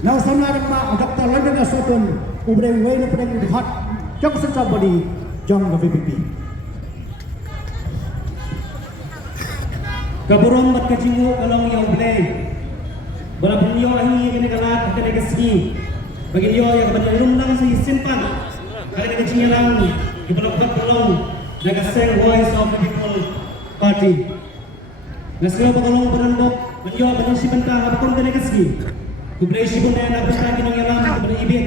Now samaran ma Dr. London Asotun ubre way na pedang hot Johnson somebody John VPP. Kaburong mat kachingo kalong yung play. Wala pun yo ahi kene kalat kene kaski. Bagi yo yang banyak lang sa isinpan. Kaya kachinga lang ibalokkat kalong nagaseng voice of the people party. Nasilo pa kalong panandok banyo banisipan ka hapon kene kaski. Kubresi pun na napita kinong yalam kepada ibit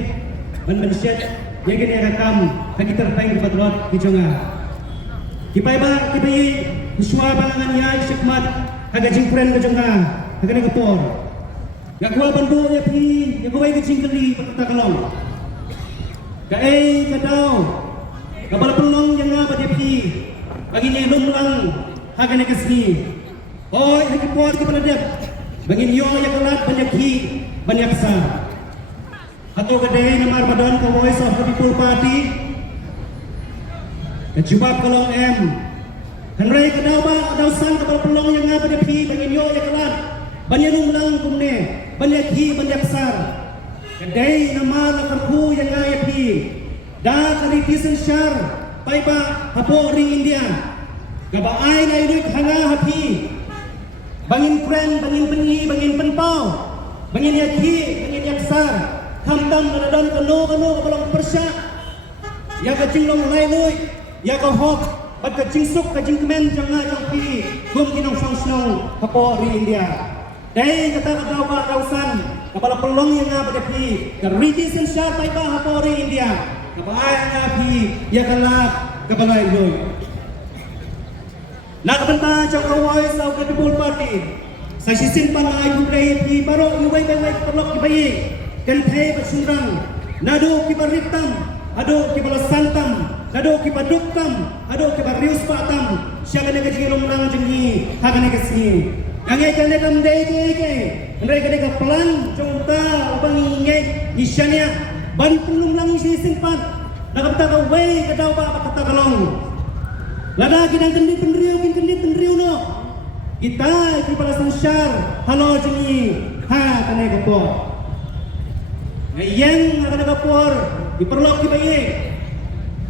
ban manusia ya kene rakam hakitar tayong patrot kijonga. Kipai ba kipai Iswa balangan ya syikmat hagajing friend ka janga hagane kapor gakwa bandu ya pi gakwa gajing kali patata kalong kae kadaw kabala pelong janga ba dia pi bagi ni lumlang hagane kasni oi hagi por ki paladep bagi yo ya kalat banyak ki banyak sa atau gede namar badan ka voice of the people party kejubab kalong M Henry kadaw ba daw sang kapal pelong yang nga pada pi bangin yo ya kalat banyak lang kumne banyak hi banyak sar kadai nama lakarku yang nga ya pi da karitisan syar pai ba hapo ring India kabaay na iduit hanga hapi bangin friend bangin penyi bangin penpau bangin yak hi bangin yak sar hamdam nadon kano kapalong persya ya kacing long lainui ya kahok Pat kajing suk kajing kemen janga jang pi gum kinong song snow hapo ri India dai kata kadaw ba kausan kapala pelong yang nga pada pi kariti sen sya pai ba hapo ri India kabaay nga pi ya kalak kapala iloy nakabanta jang kawai sa People Party sa sisin panay kuday pi baro iway bay pelok kibai kan thai basunrang nado kibaritam ado kibala santam ado kibaduktam ado kibarius patam siya kane kajing lang jengi hagane kasi angai kane kam dei ke ndai kane ka plan jongta upang ingay isyanya ban pulung lang sisin pat nakapta ka way kadaw ba kata kalong lada kinang kendi penriu no kita kibala sansyar halo jengi ha kane kapor ngayeng kane kapor diperlok kibai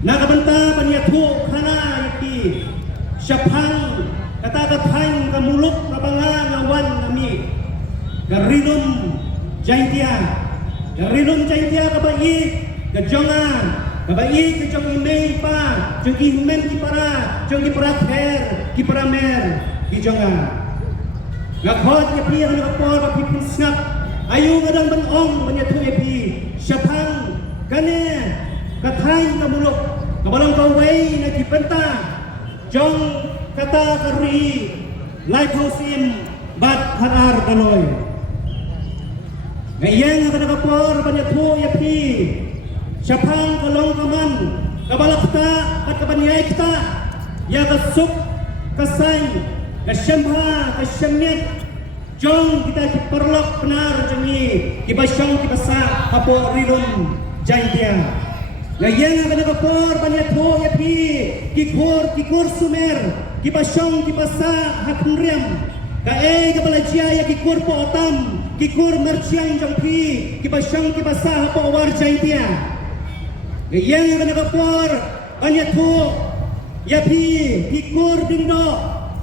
nakabanta panyatu kana yaki syapang kata-katain kamuluk kabanga ngawan kami garinum jaintia kabai kejongan kabai kejong imei pa jong imen kipara jong kipara ter kipara mer kijongan ngakhot yapi ang nakapor papipin snap ayu ngadang banong panyatu yapi syapang kane katain kamuluk kabalang kaway na kipenta jong kata kari liposim bat harar kaloy ngayang ang nakapor panyatu yapi syapang kalong kaman kabalakta at kabanyay kita ya kasuk kasay kasyamha kasyamnit jong kita kiperlok penar jengi kibasyong kibasa hapo rilum jaintia ngayang ang nakapor panyatu yapi kikur sumer kibasyong kibasa hakunriam kae kabalajia ya kikur po otam kikur merciang jongpi kibasyong kibasa hapo warjaitia ngayang ang nakapor panyatu yapi kikur dindo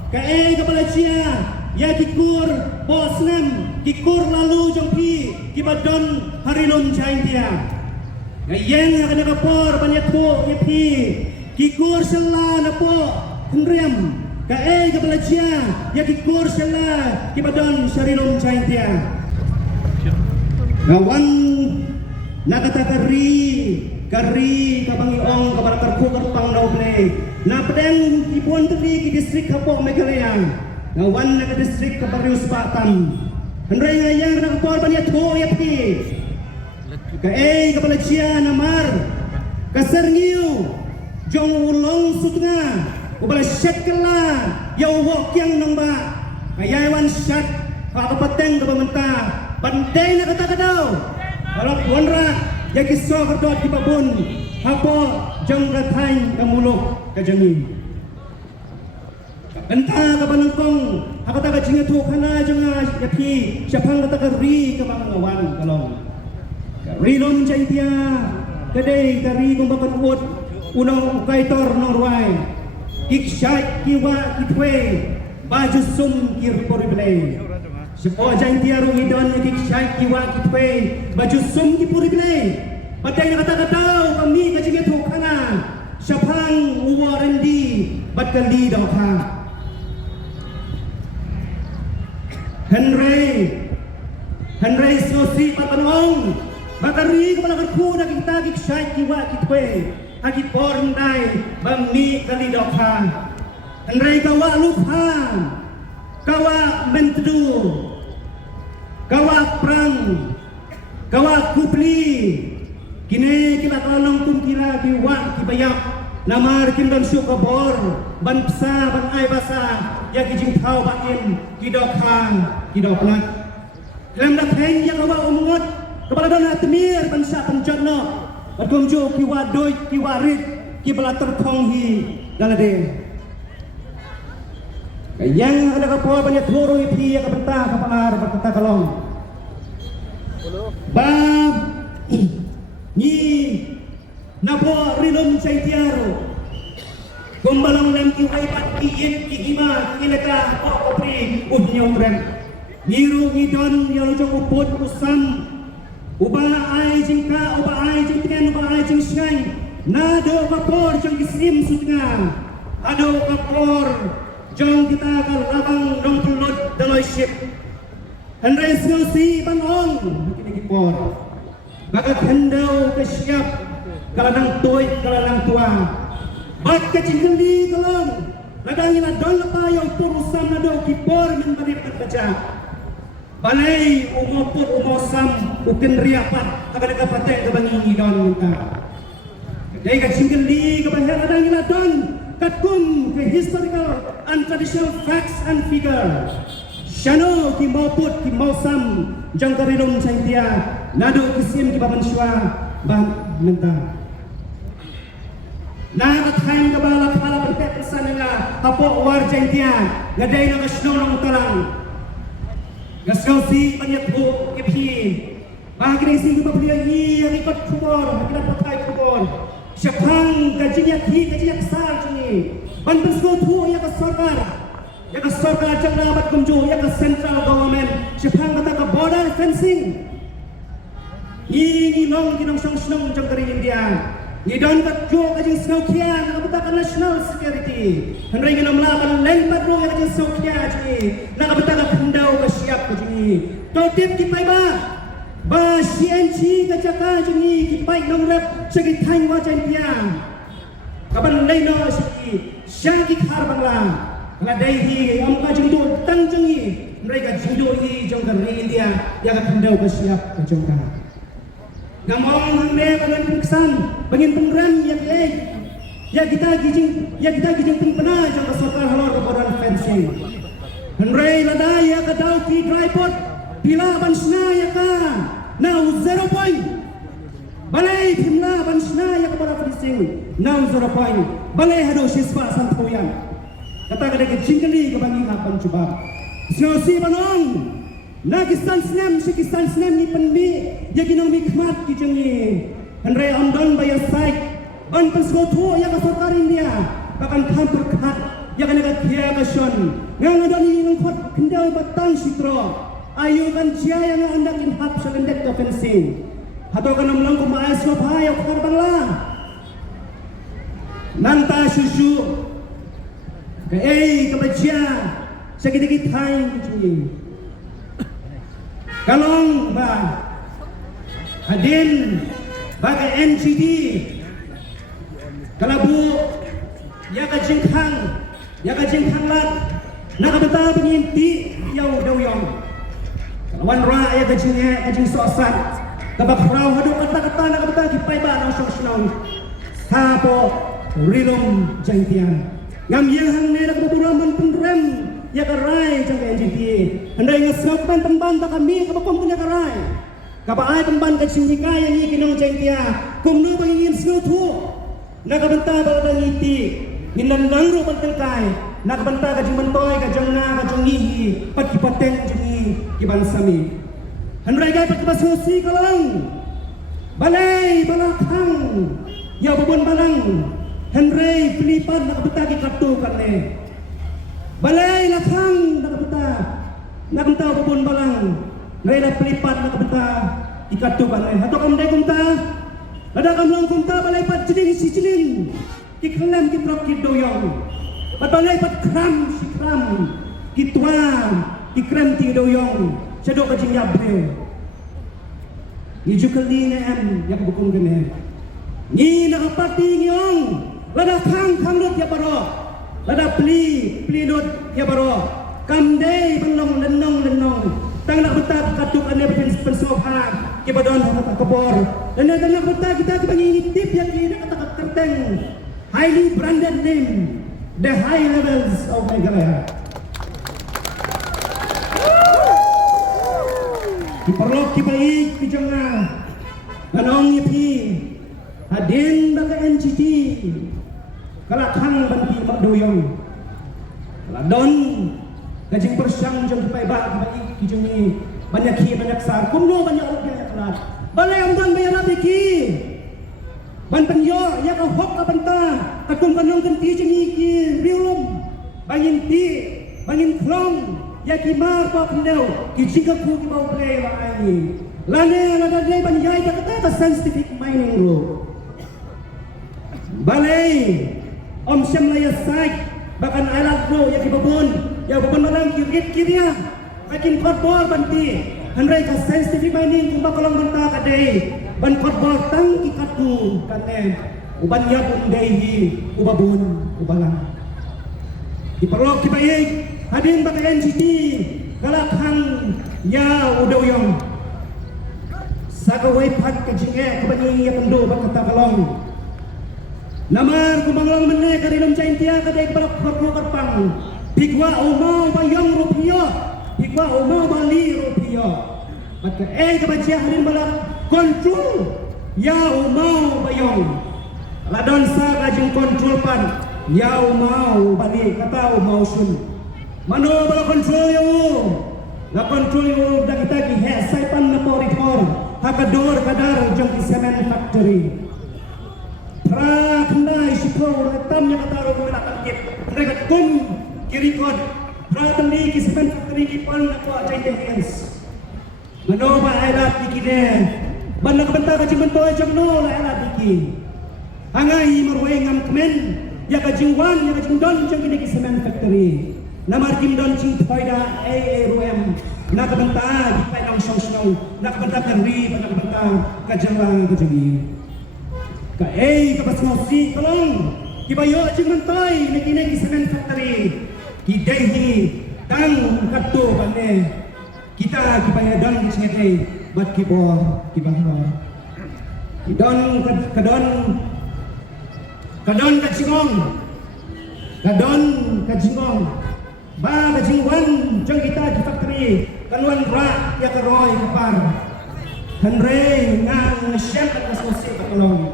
kae kabalajia ya kikur bosnam kikur lalu jongpi kibadon harilum jaitia ngayeng akan nakapor panyatu yapi kikur sela na po kunriam kae kabalajia ya kikur sela kibadon sarilum jaintia ngawan nakatakari kari kabangiong kabarakarku karpang nauble na pedang ibuan tadi ki distrik hapo Meghalaya ngawan naka distrik kabarius Batam henry ngayeng nakapor panyatu yapi kae kabalajia namar kaserngiu jong ulong sutnga ubala syat kala yaw wakyang nang ba kayawan syat kakapateng kabamanta banday na katakadaw alok wanra yakiso kardot di babun hapo jong rathain kamulok kajangi Enta kabanangkong hakata ka jinga tu kana jinga yapi syapang kata ka ri ka mga ngawan kalong Rilom Jaitia kadai kari kumbakan ut unang kaitor Norway kiksyai kiwa kitwe baju sum kirporible sepo Jaitia rungidon kiksyai kiwa kitwe baju sum kirporible patay na kata-kataw kami kajingat hukana syapang uwarendi batkali daw ka Henry Sosi Patanong Bakari kepala kerku nak kita kiksai kiwa kitwe agit porndai bami kali dokha Henry kawa lukhan kawa mentdu kawa prang kawa kupli kine kita kalong tum kira kiwa kibayap namar kim dan syukabor ban psa ban ai basa ya kijing thau baim kidokplat dalam dak heng yang kawa umungot kepala dana temir bangsa penjana berkumju kiwa doi kiwa rit kibala terkong hi dalade yang ada kapal banyak turun ipi ya kapenta kapar berkata kalong bab ni napo rilom saitiaro kumbalang lam kiwai pat kiyit kigima kileka kopri unyong rem niru ngidon yang jong uput usam uba ai jingka uba ai jingten uba ai jingsyai nado kapor jong kisim sutnga ado kapor jong kita kal rabang dong pulut daloi ship Henry Sosi Banong kini kipor bakat hendau ke siap kalanang toy kalanang tua bat kecingkeli kalong ladangin adon lepayo turusam nado kipor memberi kerja balai umoput umosam ukin riapat akan kapatek kebangi don minta dari kecingkeli kebanyakan ladangin adon katkum ke historical and traditional facts and figure Shano ki mauput ki mausam jang karilom Jaitia nado kisim ki babansywa bah menta na kathaim ka bala kala pertek kesananga apo war Jaitia gadai na kasno nang talang gaskausi banyak bu kipi bagri sing ki paplia yi rikot kubor hakina patai kubor syapang gajinya sar jini ban pesgo thu ya ka sarkar ya ka sarkar jang dapat kumju ya ka central government syapang kata ka border fencing ini long kinong song jang kari India ni don kat jo kajing saukia na kabata national security henry kinong laban lain patro ya kajing saukia jini na kabata ka pendau ka siap jini to tip kipai ba CNC kacaka jini kipai nong rep segi thang wa Jaitia kaban leino segi syaki khar bangla la dai hi am ka jingdu tang jengi mereka jingdu hi jong ka India ya ka pendau ka siap ka jong ka gamong hangde balan pingsan bangin pengran ya kita gijing pengpena jong ka sarkar halor ka border fencing henry la dai ya ka dauti tripod pila bansna ya ka now 0 point balai timna bansna ya ka border fencing now 0 point balai hado siswa santoyan kata kada kecingkali ke bangi kapan coba Sosi Banong nakisan snam ni penbi ya kinong mikmat ki jengi henry amdon bayar saik ban pensgotu ya ka sarkar India bahkan hampir kat ya kan ka kia ka shon ngangadon ni ngkot kendau batang sitro ayo kan cia yang anda inhap selendek ke fencing atau kan amlang ko maes ko payo ka bangla nanta susu ke kebacia sakit-sakit hai kucing kalong ba hadin bagai NCT kalabu ya kajengkhang lat nakabata penginti yau dawyong kalawan ra ya kajeng sosan kabakrau hadu kata-kata nakabata kipai ba nang song sapo rilom Jaitia ngam yang hang nera kebuburan penrem ya karai jang NGT andai ngesok ban kami kabapom punya karai kabai pemban kacingika yang ni kinong Jaitia kumnu pangingin snutu nakabenta balada ngiti minandang ro pantengkai nakabenta kajing bantoy kajang na kajang ngihi pat kipateng jengi kiban sami handrai gai pat kibasosi kalang balai balakang ya babon balang Henry Filipan nakabeta kartu kanle balay lakang nakabeta nakabeta babon balang Henry Filipan nakabeta kartu kanle hato kamday kumta lada kamlang kumta balay pat ciling si ciling iklem kitrok kidoyong pat balay pat kram si kram kitwang ikrem ti doyong sado ka jing yabreu ni jukali na em yak bukong gane ni nakapati ngiyong lada kang lut ya baro lada pli lut ya baro kamday banglong lenong tang nak betap katuk ane pensoha kibadon kata kabor dan nak betap kita ngintip yang ini kata kerteng highly branded name the high levels of Meghalaya diperlok kibaik kijanga ganong yipi hadin baka NCT kalakang banti magdoyong kaladon gajing persyang jong kipai ba kibaik kijangi banyak ki banyak sar kumno banyak orang yang kalat balai amdan bayar biki ban penyo ya ka hok ka banta katung kanong ganti jangi ki riulum bangin klong ya ki mar pa kendau ki jika ku ki bau play la ai lane lada dai ban yai ta kata scientific mining ro balai om syam laya site bahkan alat ro ya ki babon malang ki kiria makin kotbor banti handai ka scientific mining kumba kolong banta ka dai ban kotbor tang ki katu kane uban ya pun dai hi ubabun ubalang diperlok ki baik hadin baka NCT kalakang ya udoyong sagawai pat ke jinge kebani ya pendo bakata kalong namar kumanglong menne karilom caintia kadai balak korko karpang pikwa umau bayong rupiah pikwa umau bali rupiah maka kebacia hadin balak kontrol ya umau bayong ladon sa kajing kontrol pan ya umau bali kata umau sun mano bala kontrol yo la kontrol yo dagitagi he saipan na porikor hakador kadar jong cement factory pra kendai siko retam nya kataro ko na kit regat kum kirikod pra tandi ki cement factory ki pan na ko jay hands mano ba ailat dikide ban na kabenta ka cimento jong no la ailat diki hangai marwe ngam kemen ya ka jingwan ya ka jingdon jong ki cement factory namar kim don ching thoida AAROM nakabenta di pai nong song snow nakabenta kan ri nakabenta ka janglang ka jangi ka ka pasmo si tolong ki bayo ching mentoy nakine ki cement factory ki dehi tang katto bane kita ki bayo don ki chete bat ki bo ki bahwa ki don kadon ka chingong kadon ka jingong ba kajingwan jong kita di factory kanwan ra ya karoy kapar kanre ngang syam at kasmosi pakolong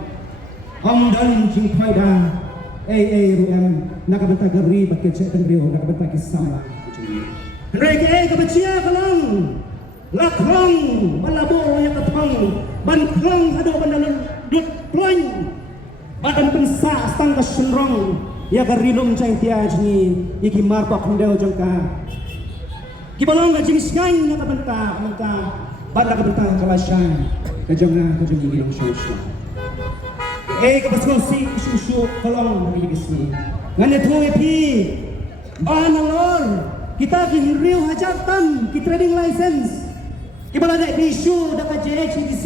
om don jing thoida AAROM nakabenta gari bakit sa kanrio nakabenta kisama kanre ke kabacia kalong lakrong malabo ya katong ban klong hado bandalan dut ploy badan pensa stang kasunrong ya karilong cai tia jini iki marpak ndel jangka kibalong ga jing sky na kabenta mangka bala kabenta kalasyan kajanga kajangi ng shosho kabasko si susu kolong ngigisni ngane to epi banalor kita kinriu hajatan ki trading license kibala da issue da ka JHDC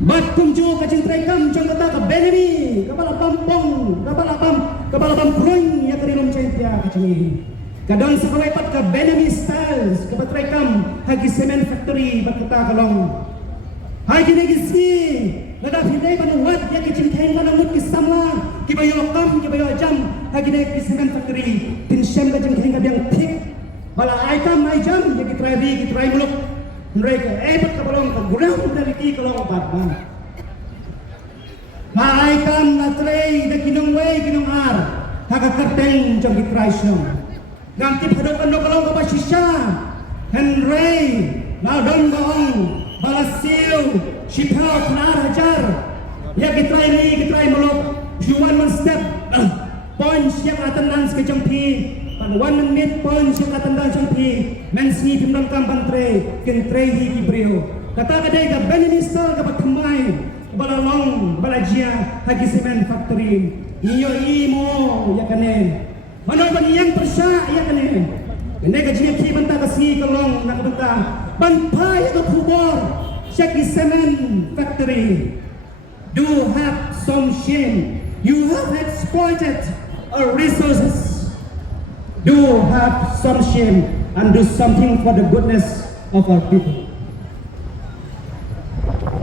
bat kumjo kajing trekam jang kata ka benemi kapala pampong kapala pamproing ya karilom cempia kajing kadang sakawai pat ka benemi styles ka trekam hagi cement factory bat kata kalong hagi negisi nada hindai banuat ya kajing thain manamut kisamla kibayo kam kibayo jam hagi negisi cement factory pinsyam kajing thain kabiang tik bala item ai jam ya kitrai muluk mereka bat kabalong ka gurang dari ti kalong batman maaikan na tray na kinong ar kakakarteng jong kitray siya ngamti padok kalong ka ba sisya Henry Laudon baong Balasil Shipao Kanar Hajar ya kitrai melok Juan one step point siang attendance ke jampi pan 1 minute point siang attendance jampi mensni pimdam kampantre kentre hi kibreo kata kadai ka minister ka patmai balalong balajia hagi semen factory iyo imo ya kane mano ban yang persya ya kane kene ka jia ki banta kasi kalong nakabanta panpai ka kubor hagi semen factory do have some shame. You have exploited our resources. Do have some shame and do something for the goodness of our people.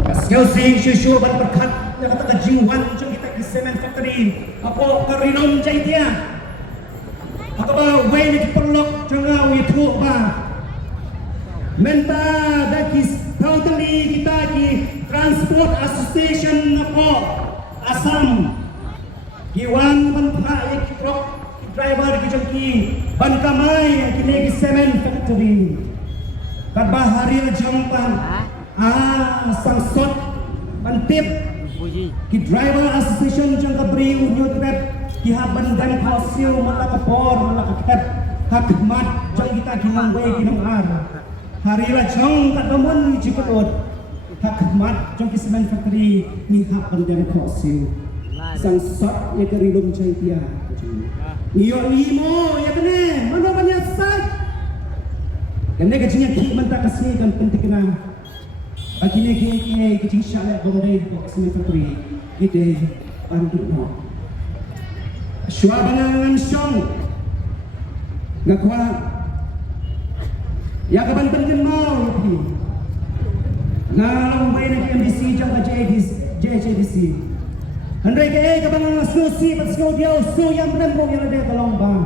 Kasih sing susu ban berkat nak kata jiwan jom kita di semen factory. Apa karinom jai dia? Apa ba way ni perlok jangan itu ba? Menta daki totally kita di Transport Association apa Assam Iwan Banpa Truk driver di jengki ban kamai kini di semen factory kadba hari jampan sangsot pantip ki driver association jang kabri unyo trap ki haban dan fosil mala kapor mala kaket hakmat jang kita kinang we kinang ar hari la jang kadamun ni jikot hakmat jang ki semen factory ni haban dan fosil sangsot ya kerilum caitia iyo imo ya kene mana banyak sat kene kecingnya ki menta kasih kan penting kena akine ki kecing syala bondai ko semen factory ide bantu no swabangan song ngakwa ya kaban penting mau pi ngalang bayi nak MDC jang ka JJDC Andai ke kabang asosiasi pasco dia so yang berembong yang ada tolong bang.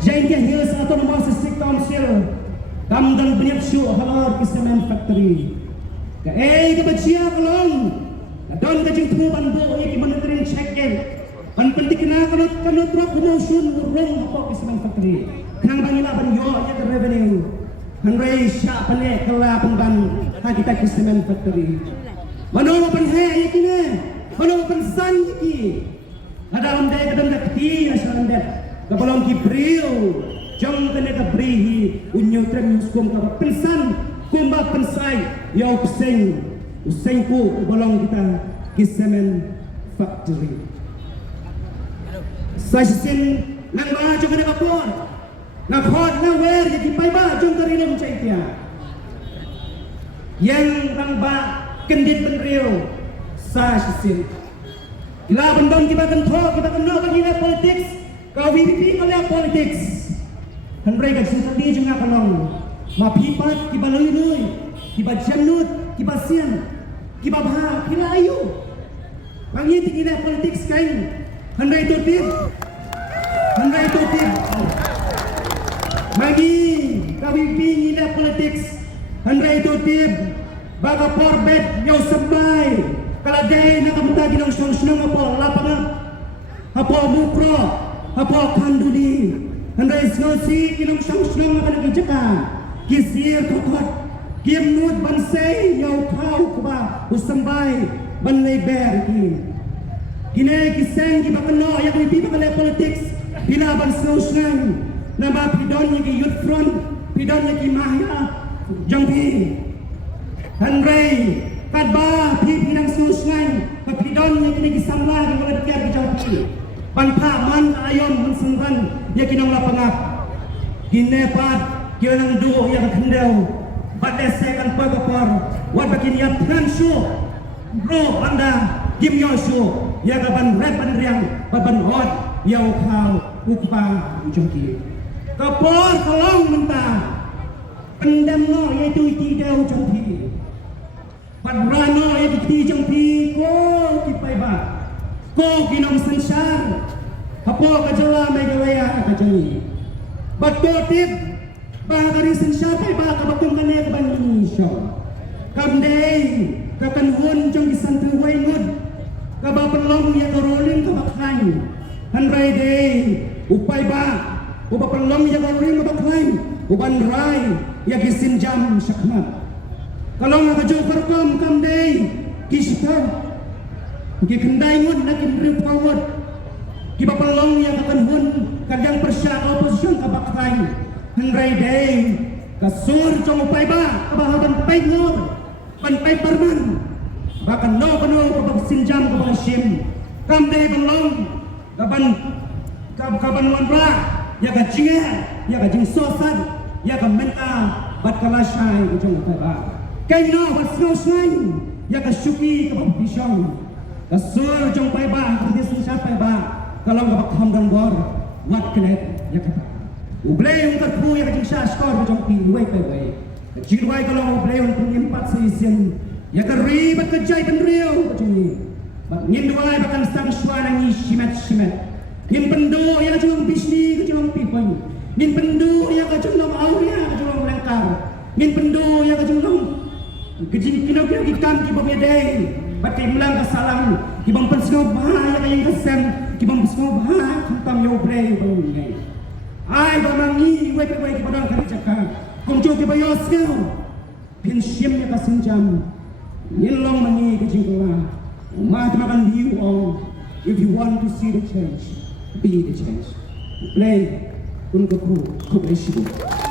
Jangan hills autonomous district council kam dan banyak show halal semen factory. Ke kebacia kolong. Don ke jing tu banbo ki monitoring check in. Pan penting kena kanut promotion urung apa semen factory. Kenang bangila ban yo ya ke revenue. Andai sya pane kala pemban kita semen factory. Mano pan he kini Kalau pensan ki, ada ondai kadang dak ti nasalan dak. Kabalong ki brio, jong kene ka brihi unyo trem uskom ka pensan kumba pensai ya useng ku balong kita ki semen factory. Sasin nang ba jong kene kapor. Nakhot na wer ki pai ba jong karilom chaitia. Yang bang ba kendit penrio Sasin. Ila bendong kita kenal bagi politics, kau VP oleh politics. Henry kat sini dia juga kalong. Ma pipat kiba lui, kiba jamnut, kiba sian, kiba bah, kila ayu. Mangi tinggi politics kain. Henry itu tip. Magi kau VP ini politics. Henry itu tip. Baga porbet yang sebai. Kalau day nakamutagi ng siyong apa lapangan, apa mukro, apa kanduni, handai snosi kinong siyong apa nagijaka, kisir kokot, kimnud bansay yaw kau kuba usambay banlay berki. Kine kiseng kibakano yak lipi bakale politics, pinaban snowsnang, nama pidon yaki youth front, pidon yaki mahya, jangpi, handai. Kadba pipi nang susngai kapidon yang kini gisamla ng mga dikyar gijawpi panpa man ayom mansangkan ya kinang lapangap ginepat kinang duo yang kendau badesekan pagapar wat bakin ya transyo bro anda gimyo syo ya kaban repan riang baban hot yaw kau ukpa ujungki kapor kolong mentah pendem no yaitu tidau jungki Padrano yang di jampi ko kipai ba ko kinong sansar hapo kajala may galaya kajani batotip ba kari sansar pay ba kabatong kane kaban show kamday kakanhon jong isantu waynod kabapalong ya karolin kabaklan hanray day upay ba upapalong ya karolin kabaklan uban rai ya gisin jam syakmat kalau nga kajoker kam day kisita gi kendai ngun na kimri pawat gi papalong ya kakanhun kadang persya oposisyon kabakray hangray day kasur chong upay ba kabahaban payngur pan pay parman bakan no pagsinjam kabang sim kam day banglong kaban wanra ya ka jinge ya ka jing sosan ya ka menta bat kalashay kajong upay ba kay no bat snowsnay ya ka syuki kabang pisong kasur chong pay ba kadisin siya pay ba kalong kabakham dan bor mat kenet ya kata ublay yung katpu ya kajing siya skor kajong piway pay way kajilway kalong ublay yung pangimpat sa isin ya ka ribat kajay panriyo kajong ni bak ngindway bakang stang shwa nang shimet ngin pendo ya kajong bisni kajong pipoy ngin pendo ya kajong long auria kajong lengkar ngin pendo ya kajong long kajing kinogyo ikan kibabyaday bat kay mulang kasalang ibang pansgaw bahaya kayong kasem ibang pansgaw bahaya kantang yaw play balong ngay ay bamangi way kipadang karijaka kung jo kibayos ngaw pinsyem niya kasinjam nilong mangi kajingkala umatmakan hiu all if you want to see the change be the change play kun ko bless you